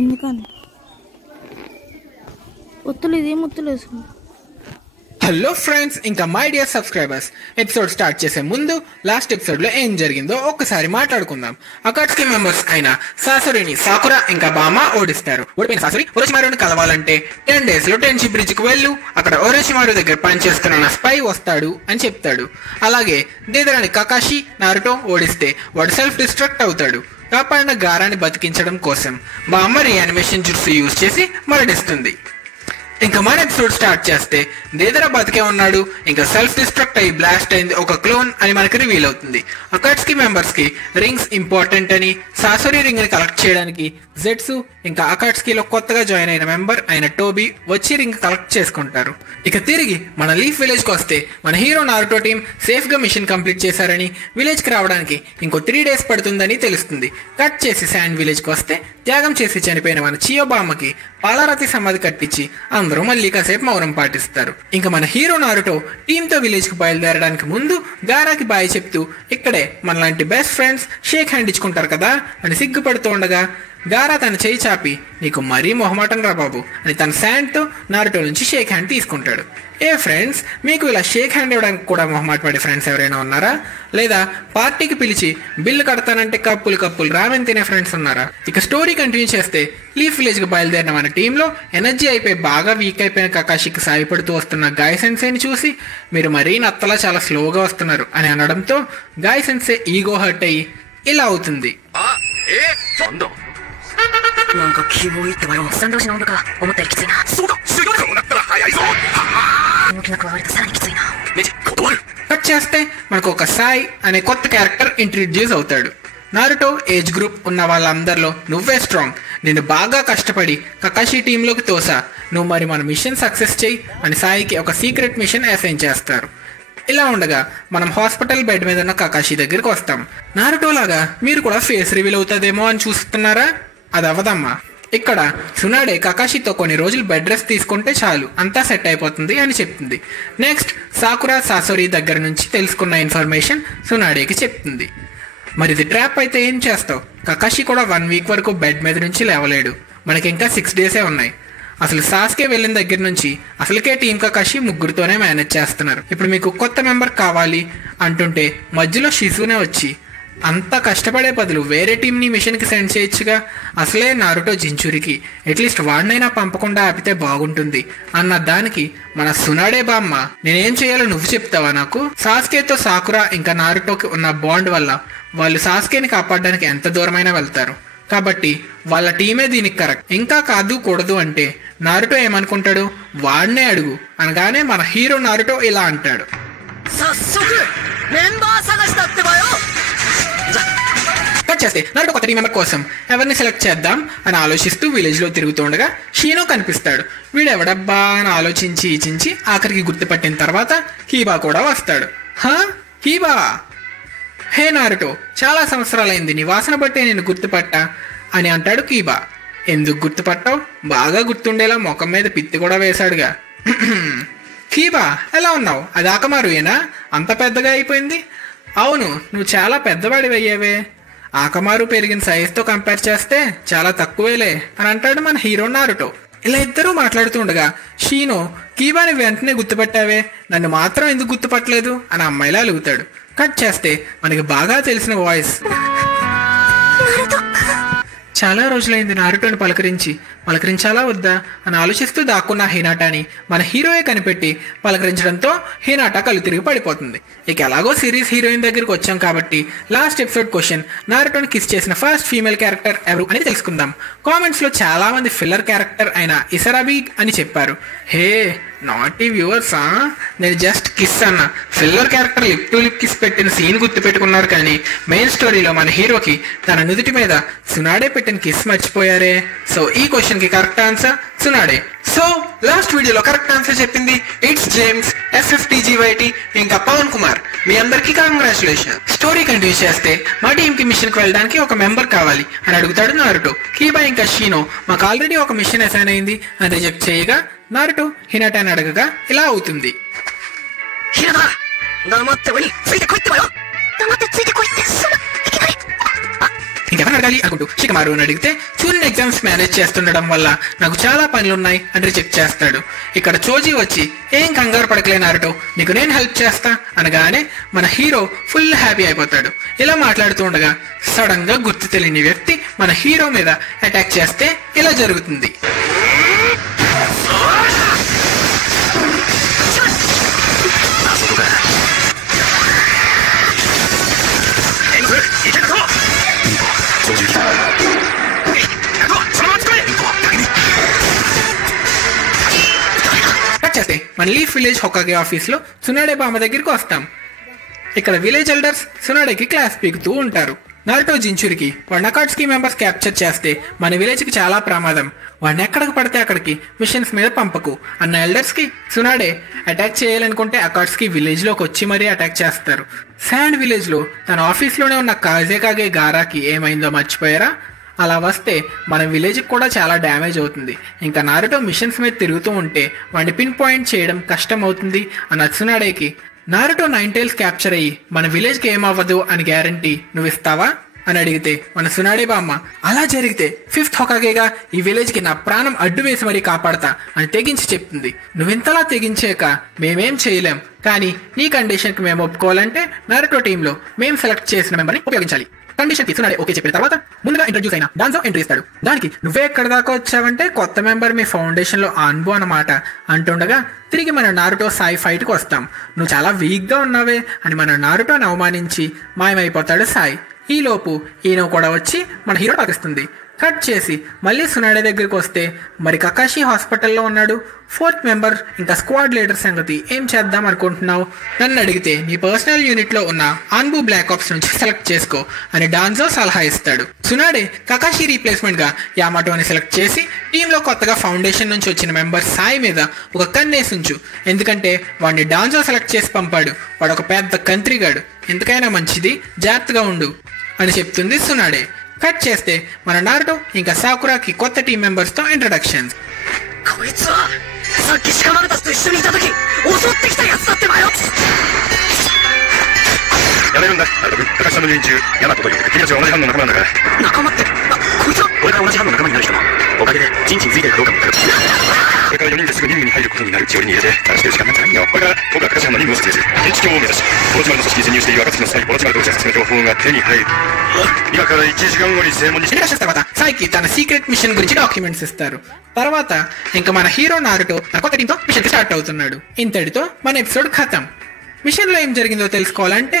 ఎందుకని ఒత్తులు ఇదేం ఒత్తులు వేసుకుంది. హలో ఫ్రెండ్స్, ఇంకా my dear subscribers, episode start చేసే ముందు లాస్ట్ ఎపిసోడ్ లో ఏం జరిగిందో ఒక్కసారి మాట్లాడుకుందాం. అకాట్స్కి మెంబర్స్ అయిన సాసురిని సాకురా ఇంకా బామా ఓడిస్తారు. ఓడిపోయిన సాసురి ఒరోచిమారుని కలవాలంటే 10 days లో టెన్షి బ్రిడ్జ్ కు వెళ్ళు, అక్కడ ఒరోచిమారు దగ్గర పనిచేస్తున్న స్పై వస్తాడు అని చెప్తాడు. అలాగే దేదరాని కకాషి నారుటో ఓడిస్తే వాడు సెల్ఫ్ డిస్ట్రక్ట్ అవుతాడు. కాపాడిన గారాన్ని బతికించడం కోసం బామ్మ రీయానిమేషన్ జుట్సు యూజ్ చేసి మరణిస్తుంది. ఇంకా మన ఎపిసోడ్ స్టార్ట్ చేస్తే దేదరా బతికే ఉన్నాడు, ఇంకా సెల్ఫ్ డిస్ట్రక్ట్ అయ్యి బ్లాస్ట్ అయింది ఒక క్లోన్ అని మనకి రివీల్ అవుతుంది. అకాట్స్కి మెంబర్స్ కి రింగ్స్ ఇంపార్టెంట్ అని సాసురి రింగ్ ని కలెక్ట్ చేయడానికి జెట్సు ఇంకా అకాట్స్కిలో కొత్తగా జాయిన్ అయిన మెంబర్ అయిన టోబీ వచ్చి రింగ్ కలెక్ట్ చేసుకుంటారు. ఇక తిరిగి మన లీఫ్ విలేజ్ కి వస్తే మన హీరో నారుటో టీం సేఫ్ గా మిషన్ కంప్లీట్ చేశారని, విలేజ్ కి రావడానికి ఇంకో 3 days పడుతుందని తెలుస్తుంది. కట్ చేసి శాండ్ విలేజ్ కి వస్తే త్యాగం చేసి చనిపోయిన మన చియోబామ్మకి పాలారతి సమాధి కట్టించి అందరూ మళ్ళీ కాసేపు మౌనం పాటిస్తారు. ఇంకా మన హీరో నారుటో టీమ్ తో విలేజ్ కి బయలుదేరడానికి ముందు గారాకి బాయ్ చెప్తూ ఇక్కడే మనలాంటి బెస్ట్ ఫ్రెండ్స్ షేక్ హ్యాండ్ ఇచ్చుకుంటారు కదా అని సిగ్గుపడుతూ ఉండగా గారా తన చేయి చాపి నీకు మరీ మొహమాటం రా బాబు అని తన శాండ్తో నారుటో నుంచి షేక్ హ్యాండ్ తీసుకుంటాడు. ఏ ఫ్రెండ్స్, మీకు ఇలా షేక్ హ్యాండ్ ఇవ్వడానికి కూడా మొహమాట పడే ఫ్రెండ్స్ ఎవరైనా ఉన్నారా? లేదా పార్టీకి పిలిచి బిల్లు కడతానంటే కప్పులు రామెన్ తినే ఫ్రెండ్స్ ఉన్నారా? ఇక స్టోరీ కంటిన్యూ చేస్తే లీఫ్ విలేజ్ కి బయలుదేరిన మన టీంలో ఎనర్జీ అయిపోయి బాగా వీక్ అయిపోయిన కకాషికి సాయపడుతూ వస్తున్న గాయ్ సెన్సేని చూసి మీరు మరీ నత్తలా చాలా స్లోగా వస్తున్నారు అని అనడంతో గాయ్ సెన్సే ఈగో హర్ట్ అయ్యి ఇలా అవుతుంది. なんかキモいってばよ。三同士の温度か思ったよりきついな。そうだ、修行そうなったら早いぞ。動きが加わるとさらにきついな。ねじ断る。కట్ చేస్తే మనకు ఒక సాయ్ అనే కొత్త క్యారెక్టర్ ఇంట్రడ్యూస్ అవుతాడు. నారుటో ఏజ్ గ్రూప్ ఉన్న వాళ్ళందరిలో నువ్వే స్ట్రాంగ్, నేను బాగా కష్టపడి కకాషి టీంలోకి తోసా, నువ్వు మరి మన మిషన్ సక్సెస్ చేయి అని సాయికి ఒక సీక్రెట్ మిషన్ అసైన్ చేస్తారు. ఇలా ఉండగా మనం హాస్పిటల్ బెడ్ మీద ఉన్న కకాషి దగ్గరికి వస్తాం. నారుటో లాగా మీరు కూడా ఫేస్ రివీల్ అవుతుందేమో అని చూస్తున్నారా? అది అవ్వదమ్మా. ఇక్కడ సునాడే కకాషితో కొన్ని రోజులు బెడ్ రెస్ట్ తీసుకుంటే చాలు, అంతా సెట్ అయిపోతుంది అని చెప్తుంది. నెక్స్ట్ సాకురా సాసోరి దగ్గర నుంచి తెలుసుకున్న ఇన్ఫర్మేషన్ సునాడేకి చెప్తుంది. మరి ఇది ట్రాప్ అయితే ఏం చేస్తావు? కకాషి కూడా 1 week వరకు బెడ్ మీద నుంచి లేవలేడు, మనకి ఇంకా 6 days ఉన్నాయి. అసలు సాస్కే వెళ్ళిన దగ్గర నుంచి అసలుకే టీం కకాషి ముగ్గురితోనే మేనేజ్ చేస్తున్నారు. ఇప్పుడు మీకు కొత్త మెంబర్ కావాలి అంటుంటే మధ్యలో షిజునే వచ్చి అంత కష్టపడే బదులు వేరే టీంని మిషన్కి సెండ్ చేయొచ్చుగా, అసలే నారుటో జించూరికి అట్లీస్ట్ వాడినైనా పంపకుండా ఆపితే బాగుంటుంది అన్న దానికి మన సునాడే బామ్మ నేనేం చేయాలో నువ్వు చెప్తావా నాకు? సాస్కేతో సాకురా ఇంకా నారుటోకి ఉన్న బాండ్ వల్ల వాళ్ళు సాస్కేని కాపాడడానికి ఎంత దూరమైనా వెళ్తారు. కాబట్టి వాళ్ళ టీమే దీనికి కరెక్ట్. ఇంకా కాదు కూడదు అంటే నారుటో ఏమనుకుంటాడు? వాడినే అడుగు అనగానే మన హీరో నారుటో ఇలా అంటాడు. చేస్తే నారుటో కొత్త టీం మెంబర్ కోసం ఎవరిని సెలెక్ట్ చేద్దాం అని ఆలోచిస్తూ విలేజ్ లో తిరుగుతుండగా షీనో కనిపిస్తాడు. వీడెవడబ్బా అని ఆలోచించి ఆఖరికి గుర్తుపట్టిన తర్వాత హీబా కూడా వస్తాడు. హీబా, హే నారుటో, చాలా సంవత్సరాలైంది, నీ వాసన బట్టే నేను గుర్తుపట్టా అని అంటాడు కీబా. ఎందుకు గుర్తుపట్టావు? బాగా గుర్తుండేలా ముఖం మీద పిత్తి కూడా వేశాడుగా. కీబా, ఎలా ఉన్నావు? అది ఆకమారుయేనా? అంత పెద్దగా అయిపోయింది. అవును, నువ్వు చాలా పెద్దవాడివి అయ్యావే. ఆకమారు పెరిగిన సైజ్తో కంపేర్ చేస్తే చాలా తక్కువేలే అని అంటాడు మన హీరో నారుటో. ఇలా ఇద్దరూ మాట్లాడుతుండగా షీనో, కీబాని వెంటనే గుర్తుపట్టావే, నన్ను మాత్రం ఎందుకు గుర్తుపట్టలేదు అని అమ్మాయిలా అలుగుతాడు. కట్ చేస్తే మనకి బాగా తెలిసిన వాయిస్. చాలా రోజులైంది నారుటోని పలకరించాలా వద్దా అని ఆలోచిస్తూ దాక్కున్న హినాటాని మన హీరోయే కనిపెట్టి పలకరించడంతో హినాటా కళ్ళు తిరిగి పడిపోతుంది. ఇక ఎలాగో సిరీస్ హీరోయిన్ దగ్గరికి వచ్చాం కాబట్టి లాస్ట్ ఎపిసోడ్ క్వశ్చన్, నారుటోని కిస్ చేసిన ఫస్ట్ ఫీమేల్ క్యారెక్టర్ ఎవరు అనేది తెలుసుకుందాం. కామెంట్స్ లో చాలా మంది ఫిల్లర్ క్యారెక్టర్ అయిన ఇసరాబి అని చెప్పారు. హే నాటీ వ్యూవర్స్, నేను జస్ట్ కిస్ అన్న. Filler character lip to lip kiss పెట్టిన సీన్ గుర్తు పెట్టుకున్నారు, కానీ మెయిన్ స్టోరీలో మన హీరోకి తన నుదుటి మీద సునాడే పెట్టిన కిస్ మర్చిపోయారే. సో ఈ క్వశ్చన్ కి కరెక్ట్ ఆన్సర్ సునాడే. సో లాస్ట్ వీడియోలో కరెక్ట్ ఆన్సర్ చెప్పింది ఇట్స్ జేమ్స్, SFTGYT ఇంకా పవన్ కుమార్. మీ అందరికీ కంగ్రాచులేషన్. స్టోరీ కంటిన్యూ చేస్తే మా టీం కి మిషన్ కి వెళ్ళడానికి ఒక మెంబర్ కావాలి అని అడుగుతాడు నారుటో. కీబా ఇంకా షీనో మాకు ఆల్రెడీ ఒక మిషన్ అసైన్ అయింది అని రిజెక్ట్ చేయగా నారుటో హినాటాని అడగగా ఇలా అవుతుంది. ఇంకా ఇంకెవరు అడగాలి అనుకుంటూ షికమారుని అడిగితే చూరిన్ ఎగ్జామ్స్ మేనేజ్ చేస్తుండడం వల్ల నాకు చాలా పనులున్నాయి అని రిజెక్ట్ చేస్తాడు. ఇక్కడ చోజీ వచ్చి ఏం కంగారు పడకలే నారుటో, నీకు నేను హెల్ప్ చేస్తా అనగానే మన హీరో ఫుల్ హ్యాపీ అయిపోతాడు. ఇలా మాట్లాడుతూ ఉండగా సడన్ గా గుర్తు తెలియని వ్యక్తి మన హీరో మీద అటాక్ చేస్తే ఇలా జరుగుతుంది. చేస్తే మన లీఫ్ విలేజ్ హొకాగే ఆఫీస్ లో సునాడే బామ్మ దగ్గరికి వస్తాం. ఇక్కడ విలేజ్ ఎల్డర్స్ సునాడేకి క్లాస్ పీకుతూ ఉంటారు. నారుటో జించురికి వాడిని అకాట్స్కి మెంబర్స్ క్యాప్చర్ చేస్తే మన విలేజ్ కి చాలా ప్రమాదం, వాడిని ఎక్కడికి పడితే అక్కడికి మిషన్స్ మీద పంపకు అన్న ఎల్డర్స్ కి సునాడే అటాక్ చేయాలనుకుంటే అకాట్స్కి విలేజ్ లోకి వచ్చి మరీ అటాక్ చేస్తారు. శాండ్ విలేజ్ లో తన ఆఫీస్ లోనే ఉన్న కాజేకాగే గారాకి ఏమైందో మర్చిపోయారా? అలా వస్తే మన విలేజ్కి కూడా చాలా డ్యామేజ్ అవుతుంది. ఇంకా నారుటో మిషన్స్ మీద తిరుగుతూ ఉంటే వాడిని పిన్ పాయింట్ చేయడం కష్టం అవుతుంది అన్న సునాడేకి నారుటో 9 టైల్స్ క్యాప్చర్ అయ్యి మన విలేజ్కి ఏమవ్వదు అని గ్యారంటీ నువ్వు ఇస్తావా అని అడిగితే మన సునాడే బామ్మ అలా జరిగితే 5th హొకాగేగా ఈ విలేజ్కి నా ప్రాణం అడ్డు వేసి మరీ కాపాడతా అని తెగించి చెప్తుంది. నువ్వింతలా తెగించాక మేమేం చేయలేం, కానీ నీ కండిషన్కి మేము ఒప్పుకోవాలంటే నారుటో టీంలో మేము సెలెక్ట్ చేసిన మెంబర్ని ఉపయోగించాలి. కండిషన్ కి సునాడే ఓకే చెప్పిన తర్వాత ముందుగా ఇంట్రడ్యూస్ అయిన డాన్జో ఎంట్రీ ఇస్తాడు. దానికి నువ్వే ఎక్కడ దాకా వచ్చావంటే కొత్త మెంబర్ మీ ఫౌండేషన్ లో ఆన్బో అన్నమాట అంటుండగా తిరిగి మన నారుటో సాయి ఫైట్ కి వస్తాం. నువ్వు చాలా వీక్ గా ఉన్నావే అని మన నారుటోని అవమానించి మాయమైపోతాడు సాయి. ఈలోపు ఈయన కూడా వచ్చి మన హీరో పకిస్తుంది. కట్ చేసి మళ్ళీ సునాడే దగ్గరికి వస్తే మరి కకాషి హాస్పిటల్లో ఉన్నాడు. 4th మెంబర్ ఇంకా స్క్వాడ్ లీడర్ సంగతి ఏం చేద్దాం అనుకుంటున్నావు? నన్ను అడిగితే నీ పర్సనల్ యూనిట్ లో ఉన్న ఆన్బు బ్లాక్ ఆప్స్ నుంచి సెలెక్ట్ చేసుకో అని డాన్జో సలహా ఇస్తాడు. సునాడే కకాషి రీప్లేస్మెంట్ గా యామాటోని సెలెక్ట్ చేసి టీంలో కొత్తగా ఫౌండేషన్ నుంచి వచ్చిన మెంబర్ సాయి మీద ఒక కన్నేసి ఉంచు, ఎందుకంటే వాడిని డాన్జో సెలెక్ట్ చేసి పంపాడు, వాడు ఒక పెద్ద కంత్రిగాడు, ఎందుకైనా మంచిది జాగ్రత్తగా ఉండు అని చెప్తుంది సునాడే. కట్ చేస్తే మన నారుటో ఇంకా సాకురాకి కొత్త టీం మెంబర్స్ తో ఇంట్రడక్షన్స్. こいつはさっきシカマルたちと一緒にいた時襲ってきたやつだってばよ。やめるんだナルト君、高橋さんの入院中ヤマトという君たちは同じ班の仲間なんだから。仲間ってこいつは俺が同じ班の仲間になる人のおかげでチンチンついてるかどうかも分かる。これから4人ですぐ任務に入ることになる。血織りに入れて楽しくる時間なんじゃないよ。これから僕は高橋班の任務を説明する。現地境を目指しオロチマルの組織に潜入している暁の際オロチマル同士の情報が手に入る。今から1時間後に正門にతర్వాత సాయికి తన సీక్రెట్ మిషన్ గురించి డాక్యుమెంట్స్ ఇస్తారు. తర్వాత ఇంకా మన హీరో నారుటో కొత్త టీంతో మిషన్ స్టార్ట్ అవుతున్నాడు. ఇంతటితో మన ఎపిసోడ్ ఖతం. మిషన్ లో ఏం జరిగిందో తెలుసుకోవాలంటే